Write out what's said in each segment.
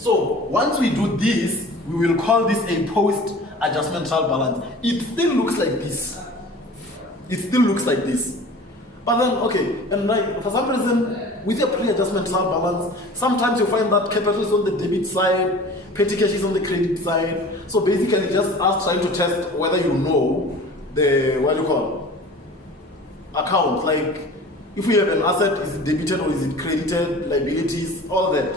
So once we do this, we will call this a post-adjustment trial balance. It still looks like this. It still looks like this. But then, okay, and like for some reason, with a pre-adjustment trial balance, sometimes you find that capital is on the debit side, petty cash is on the credit side. So basically, just us trying to test whether you know the, what do you call, account. Like, if we have an asset, is it debited or is it credited, liabilities, all that.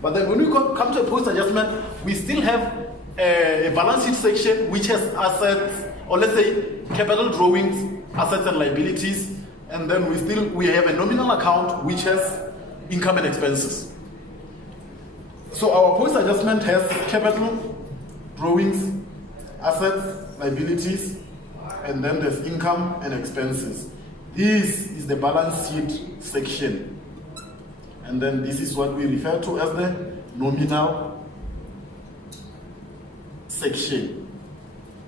But then when we come to a post-adjustment, we still have a balance sheet section which has assets, or let's say capital drawings, assets and liabilities, and then we have a nominal account which has income and expenses. So our post-adjustment has capital, drawings, assets, liabilities, and then there's income and expenses. This is the balance sheet section. And then this is what we refer to as the nominal section.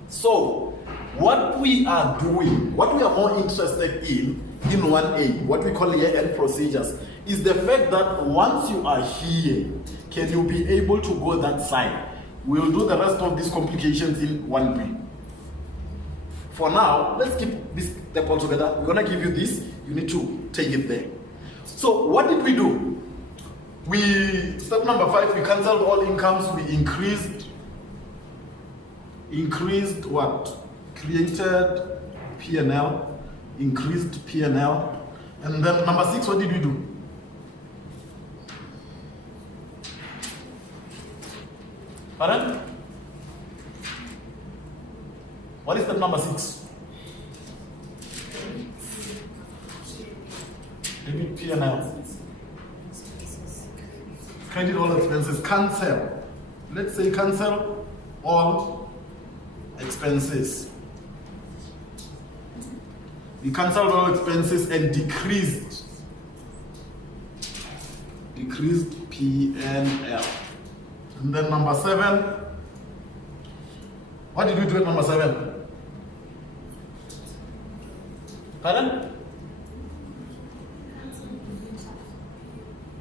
So what we are doing, what we are more interested in 1A, what we call year-end procedures, is the fact that once you are here, can you be able to go that side? We'll do the rest of these complications in 1B. For now, let's keep this step all together. We're going to give you this. You need to take it there. So what did we do? Step number 5, we cancelled all incomes. We increased what? Created P&L, increased P&L. And then number 6, what did we do? Pardon? What is step number 6? Debit P&L. Credit all expenses. Cancel. Let's say cancel all expenses. We cancelled all expenses and decreased P&L. And then number 7. What did we do at number 7? Pardon?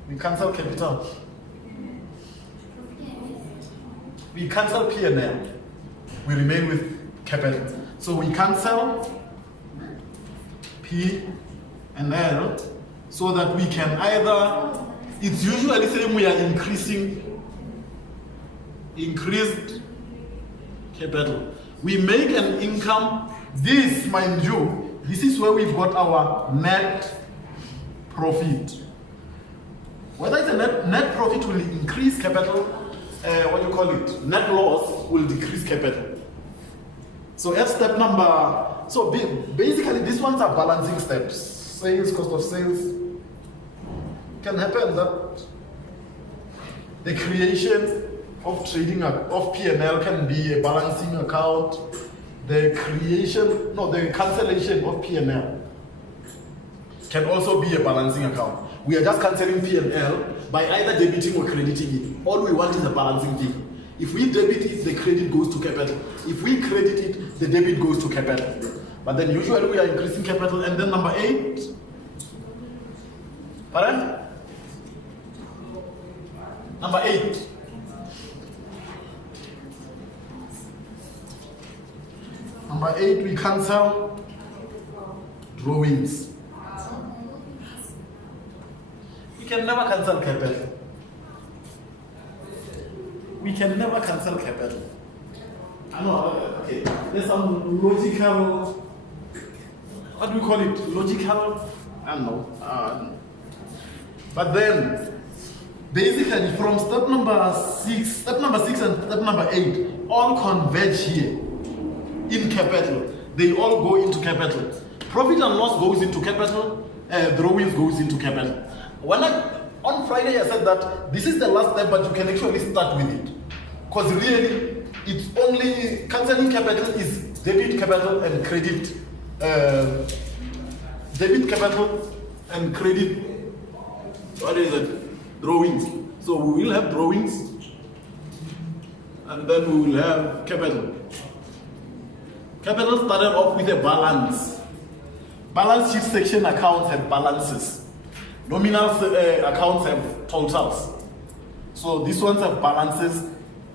We cancel capital. We cancel P&L. We remain with capital. So we cancel P&L so that we can either, it's usually saying we are increased capital. We make an income. This, mind you, this is where we've got our net profit. Whether it's a net profit will increase capital, net loss will decrease capital. So at step number, so basically these ones are balancing steps. Sales, cost of sales. Can happen that the creation of P&L can be a balancing account. The cancellation of P&L can also be a balancing account. We are just cancelling P&L by either debiting or crediting it. All we want is a balancing thing. If we debit it, the credit goes to capital. If we credit it, the debit goes to capital. But then usually we are increasing capital. And then number 8. Pardon? Number 8. Number 8, we cancel drawings. We can never cancel capital. We can never cancel capital. I know, okay. There's some logical, what do we call it? Logical? I don't know. But then, basically from step number 6 and step number 8 all converge here in capital. They all go into capital. Profit and loss goes into capital, drawings goes into capital. On Friday I said that this is the last step, but you can actually start with it. Because really, it's only cancelling capital is debit capital and credit. Debit capital and credit, what is it? Drawings. So we will have drawings and then we will have capital. Capital started off with a balance. Balance sheet section accounts have balances. Nominal accounts have totals. So these ones have balances,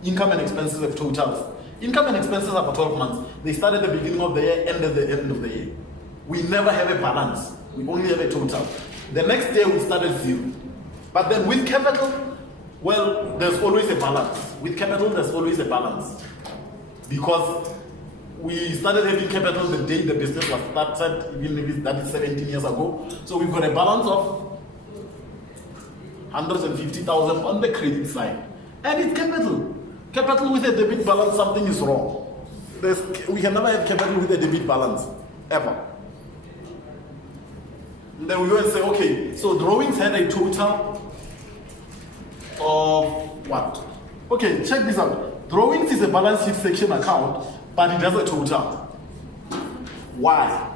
income and expenses have totals. Income and expenses are for 12 months. They start at the beginning of the year, end at the end of the year. We never have a balance. We only have a total. The next day we start at 0. But then with capital, well, there's always a balance. With capital, there's always a balance. Because we started having capital the day the business was started, even if that is 17 years ago. So we've got a balance of 150,000 on the credit side. And it's capital. Capital with a debit balance, something is wrong. We can never have capital with a debit balance, ever. And then we go and say, okay, so drawings had a total of what? Okay, check this out. Drawings is a balance sheet section account, but it has a total. Why?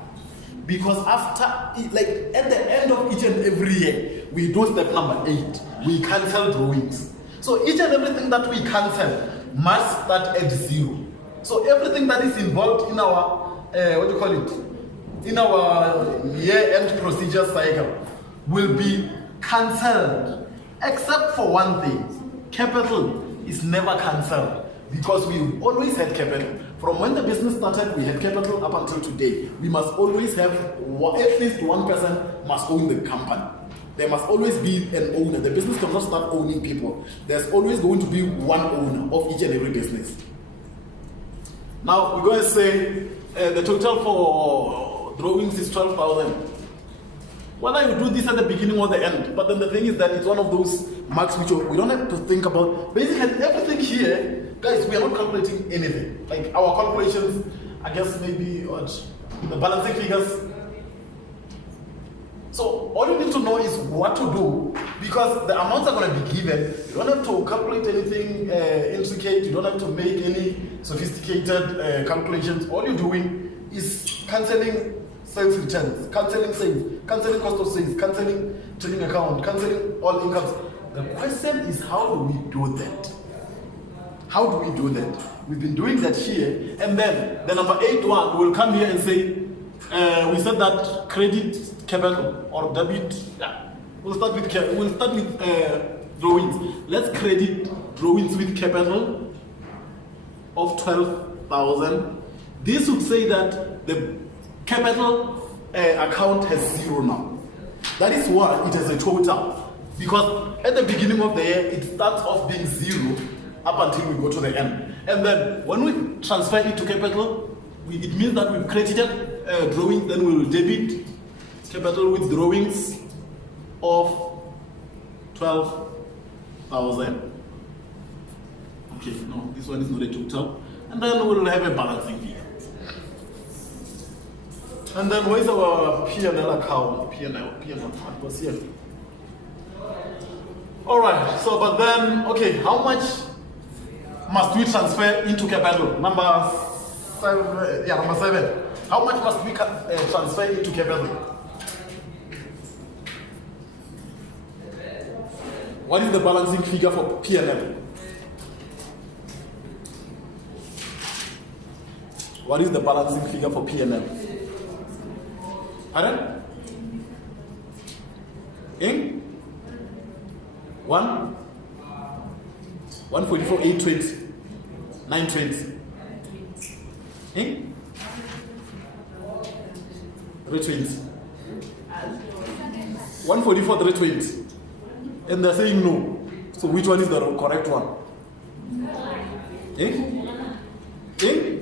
Because after, like at the end of each and every year, we do step number 8. We cancel drawings. So each and everything that we cancel must start at 0. So everything that is involved in our, in our year-end procedure cycle will be cancelled, except for one thing. Capital is never cancelled because we always had capital. From when the business started, we had capital up until today. We must always have, at least one person must own the company. There must always be an owner. The business cannot start owning people. There's always going to be one owner of each and every business. Now, we're going to say the total for drawings is 12,000. Whether you do this at the beginning or the end, but then the thing is that it's one of those marks which we don't have to think about. Basically, everything here, guys, we are not calculating anything. Like our calculations, I guess maybe the balancing figures. So all you need to know is what to do, because the amounts are going to be given. You don't have to calculate anything intricate. You don't have to make any sophisticated calculations. All you're doing is cancelling sales returns, cancelling sales, cancelling cost of sales, cancelling trading account, cancelling all incomes. The question is, how do we do that? How do we do that? We've been doing that here, and then the number 8 one will come here and say, we said that credit capital or debit. Yeah, we'll start with drawings. Let's credit drawings with capital of 12,000. This would say that the capital account has 0 now. That is why it has a total, because at the beginning of the year it starts off being 0 up until we go to the end. And then when we transfer it to capital, it means that we've credited drawings, then we will debit capital with drawings of 12,000. Okay, no, this one is not a total. And then we'll have a balancing figure. And then where's our P&L account? P&L was here. Alright, so but then, okay, how much must we transfer into capital? Number 7. How much must we transfer into capital? What is the balancing figure for P&L? What is the balancing figure for P&L? Pardon? In? 144, 820, 920. In? 320. 144, 320. And they're saying no. So which one is the correct one? Eh? Eh?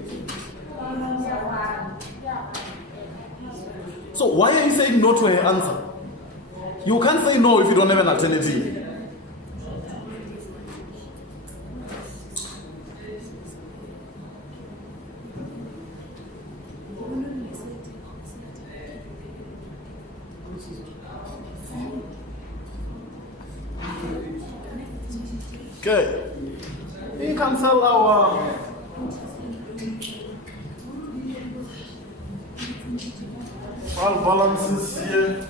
So why are you saying no to her answer? You can't say no if you don't have an alternative. Okay. We cancel our trial balances here.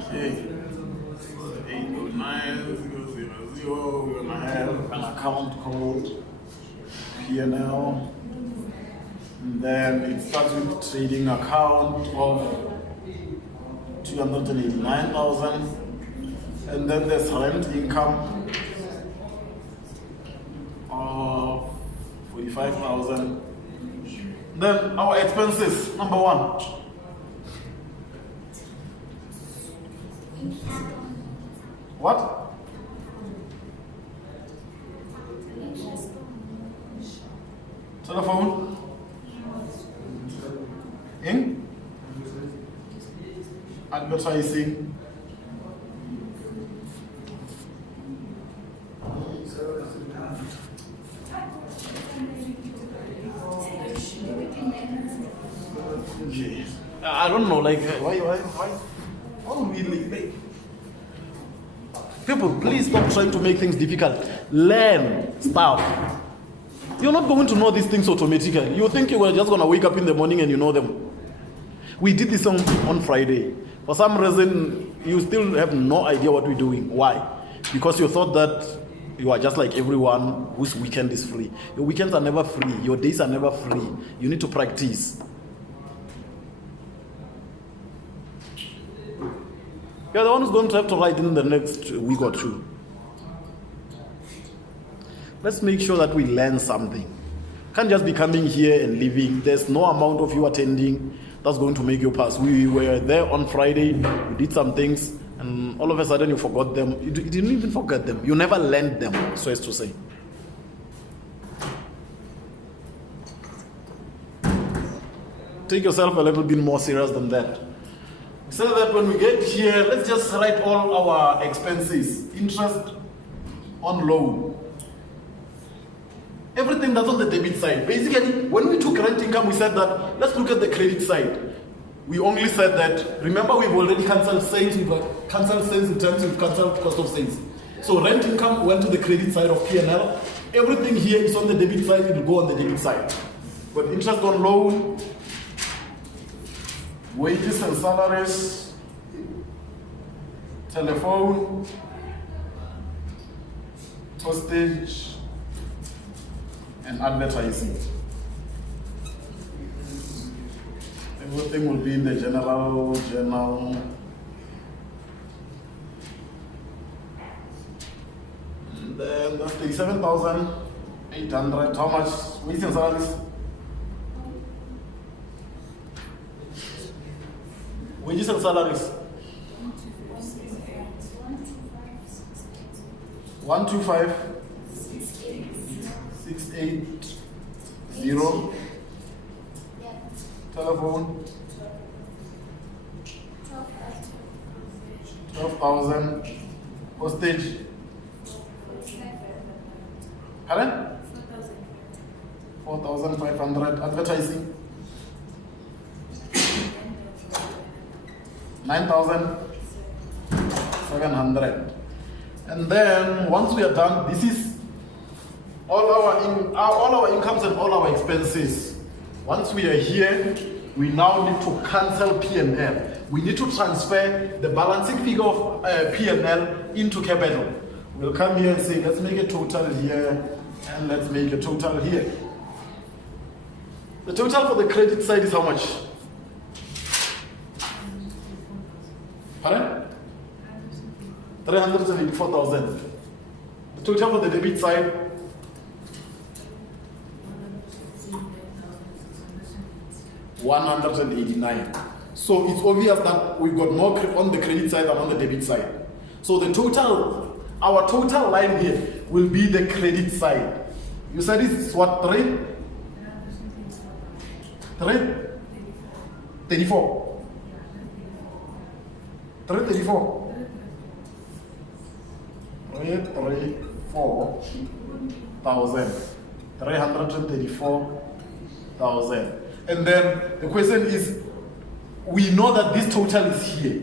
Okay. 809 000. We're gonna have an account code P&L. And then it starts with trading account of 289,000. And then there's rent income of 45,000. Then our expenses, number one. What? Telephone? In? Advertising? Okay. I don't know, like, why really, like, people, please stop trying to make things difficult. Learn stuff. You're not going to know these things automatically. You think you were just going to wake up in the morning and you know them. We did this on Friday. For some reason, you still have no idea what we're doing. Why? Because you thought that you are just like everyone whose weekend is free. Your weekends are never free. Your days are never free. You need to practice. You're the one who's going to have to write in the next week or two. Let's make sure that we learn something. Can't just be coming here and leaving. There's no amount of you attending that's going to make you pass. We were there on Friday, we did some things, and all of a sudden you forgot them. You didn't even forget them. You never learned them, so as to say. Take yourself a little bit more serious than that. So that when we get here, let's just write all our expenses. Interest on loan. Everything that's on the debit side. Basically, when we took rent income, we said that, let's look at the credit side. We only said that, remember we've already cancelled sales, we've cancelled sales in terms of cancelled cost of sales. So rent income went to the credit side of P&L. Everything here is on the debit side, it will go on the debit side. But interest on loan, wages and salaries, telephone, postage, and advertising. Everything will be in the general journal. And then that's 37,800. How much? Wages and salaries? Wages and salaries. 125. 680. Telephone. 12,000. Postage. Pardon? 4,500. Advertising. 9,700. And then once we are done, this is all our incomes and all our expenses. Once we are here, we now need to cancel P&L. We need to transfer the balancing figure of P&L into capital. We'll come here and say, let's make a total here, and let's make a total here. The total for the credit side is how much? Pardon? 384,000. The total for the debit side? 189. So it's obvious that we've got more on the credit side than on the debit side. So the total, our total line here will be the credit side. You said it's what, 3? 34. 334. 334,000. 334,000. And then the question is, we know that this total is here,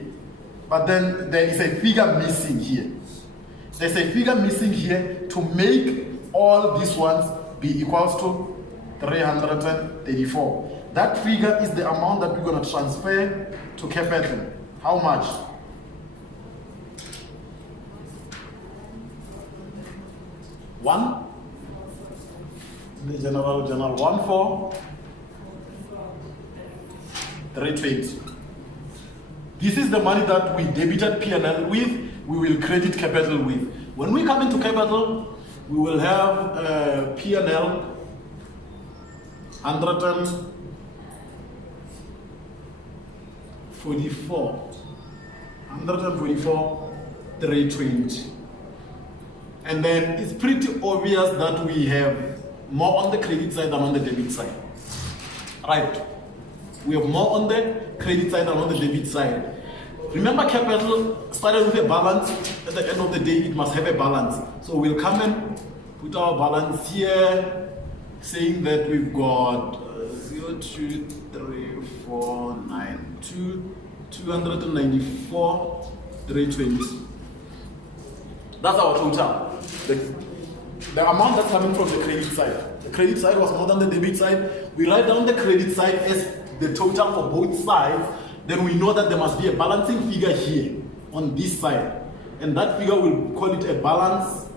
but then there is a figure missing here. There's a figure missing here to make all these ones be equals to 334. That figure is the amount that we're going to transfer to capital. How much? One. The general 14320. This is the money that we debited P&L with, we will credit capital with. When we come into capital, we will have P&L 144, 320. And then it's pretty obvious that we have more on the credit side than on the debit side. Right? We have more on the credit side than on the debit side. Remember, capital started with a balance. At the end of the day, it must have a balance. So we'll come and put our balance here, saying that we've got 0, 2, 3, 4, 9, 294, 320. That's our total. The amount that's coming from the credit side. The credit side was more than the debit side. We write down the credit side as the total for both sides. Then we know that there must be a balancing figure here on this side. And that figure, we'll call it a balance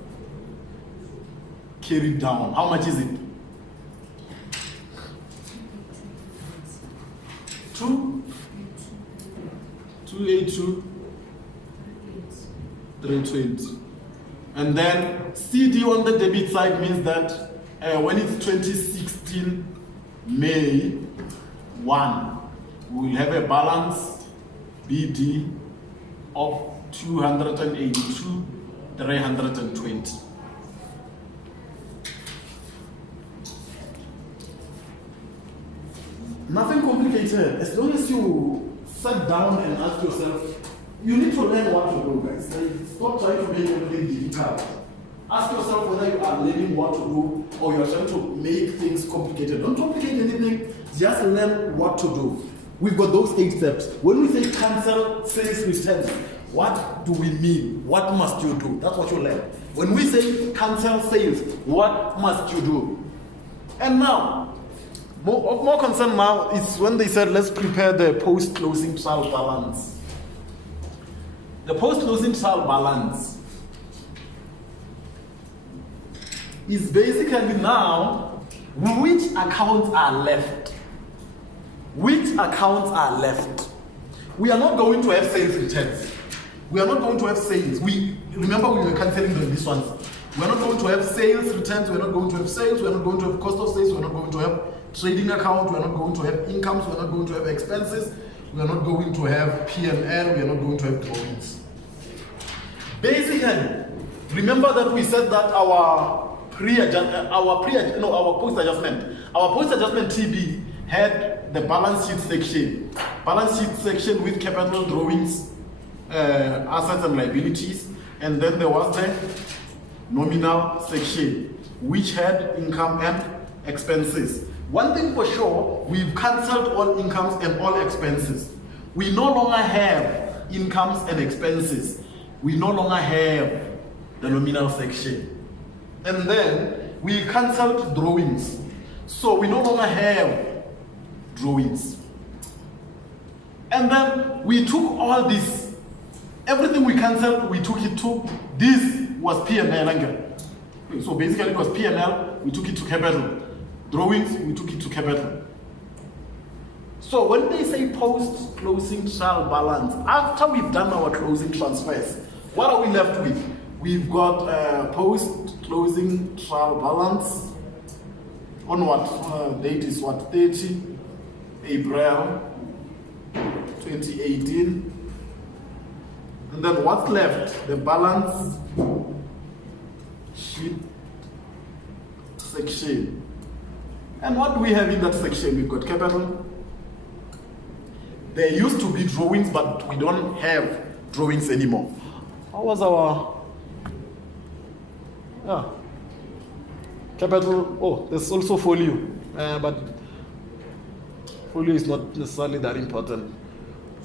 carried down. How much is it? 282, 320. And then CD on the debit side means that when it's 2016 May 1, we will have a balance BD of 282, 320. Nothing complicated. As long as you sit down and ask yourself, you need to learn what to do, guys. Stop trying to make everything difficult. Ask yourself whether you are learning what to do or you are trying to make things complicated. Don't complicate anything, just learn what to do. We've got those 8 steps. When we say cancel sales returns, what do we mean? What must you do? That's what you learn. When we say cancel sales, what must you do? And now, more concern now is when they said, let's prepare the post-closing trial balance. The post-closing trial balance is basically now which accounts are left. Which accounts are left? We are not going to have sales returns. We are not going to have sales. Remember we were cancelling these ones. We are not going to have sales returns. We are not going to have sales. We are not going to have cost of sales. We are not going to have trading account. We are not going to have incomes. We are not going to have expenses. We are not going to have P&L. We are not going to have drawings. Basically, remember that we said that our post-adjustment TB had the balance sheet section. Balance sheet section with capital drawings, assets and liabilities, and then there was the nominal section, which had income and expenses. One thing for sure, we've cancelled all incomes and all expenses. We no longer have incomes and expenses. We no longer have the nominal section. And then we cancelled drawings. So we no longer have drawings. And then we took all this. Everything we cancelled, we took it to, this was P&L. So basically it was P&L, we took it to capital. Drawings, we took it to capital. So when they say post-closing trial balance, after we've done our closing transfers, what are we left with? We've got post-closing trial balance on what? Date is what? 30 April 2018. And then what's left? The balance sheet section. And what do we have in that section? We've got capital. There used to be drawings, but we don't have drawings anymore. How was our capital? Oh, there's also folio, but folio is not necessarily that important.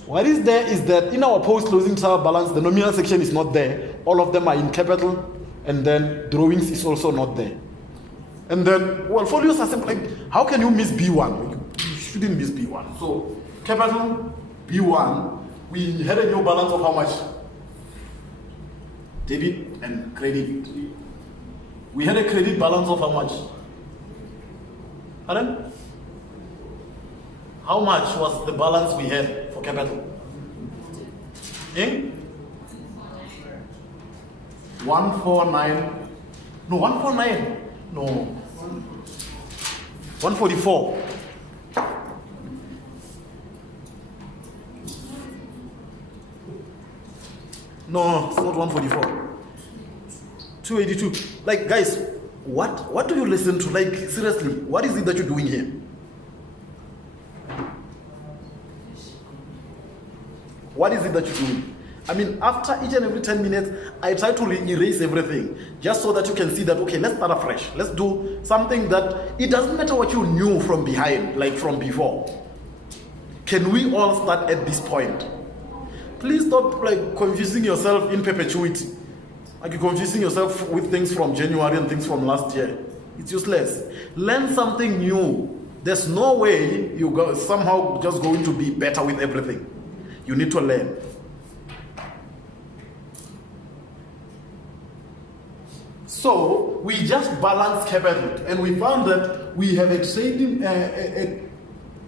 What is there is that in our post-closing trial balance, the nominal section is not there. All of them are in capital, and then drawings is also not there. And then, well, folios are simple. Like, how can you miss B1? You shouldn't miss B1. So, capital, B1, we had a new balance of how much? Debit and credit. We had a credit balance of how much? Pardon? How much was the balance we had for capital? Eh? 149. No, 149. No. 144. No, it's not 144. 282. Like, guys, what do you listen to? Like, seriously, what is it that you're doing here? What is it that you're doing? I mean, after each and every 10 minutes, I try to erase everything just so that you can see that, okay, let's start afresh. Let's do something that it doesn't matter what you knew from behind, like from before. Can we all start at this point? Please stop like confusing yourself in perpetuity. Like you're confusing yourself with things from January and things from last year. It's useless. Learn something new. There's no way you're somehow just going to be better with everything. You need to learn. So we just balanced capital, and we found that we have a trading a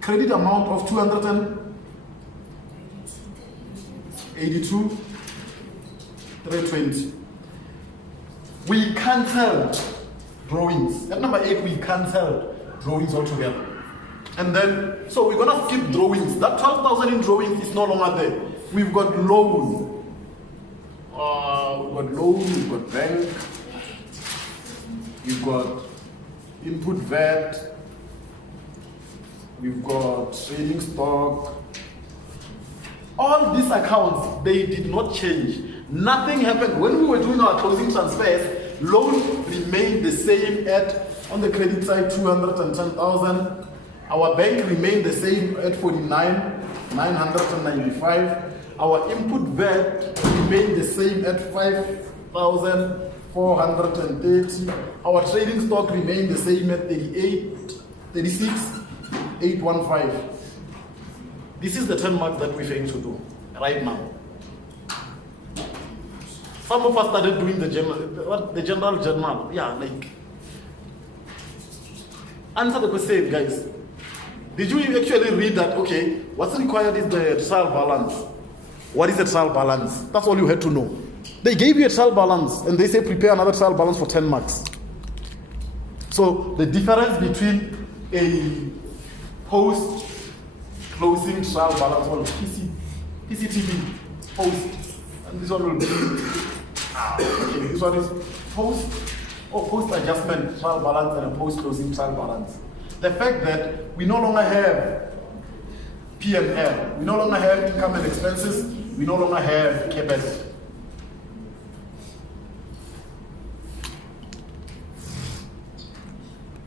credit amount of 282, 320. We cancelled drawings. At number 8, we cancelled drawings altogether. And then, so we're gonna skip drawings. That 12,000 in drawings is no longer there. We've got loan. We've got bank. We've got input VAT. We've got trading stock. All these accounts, they did not change. Nothing happened. When we were doing our closing transfers, loan remained the same on the credit side, 210,000. Our bank remained the same at 49,995. Our input VAT remained the same at 5,430. Our trading stock remained the same at 36,815. This is the 10 marks that we're going to do right now. Some of us started doing the general journal. Yeah, like, answer the question, guys. Did you actually read that, okay, what's required is the trial balance? What is a trial balance? That's all you had to know. They gave you a trial balance, and they say prepare another trial balance for 10 marks. So the difference between a post-closing trial balance or PCTB post, and this one will be, okay, this one is post-adjustment trial balance and a post-closing trial balance. The fact that we no longer have P&L, we no longer have income and expenses, we no longer have capital.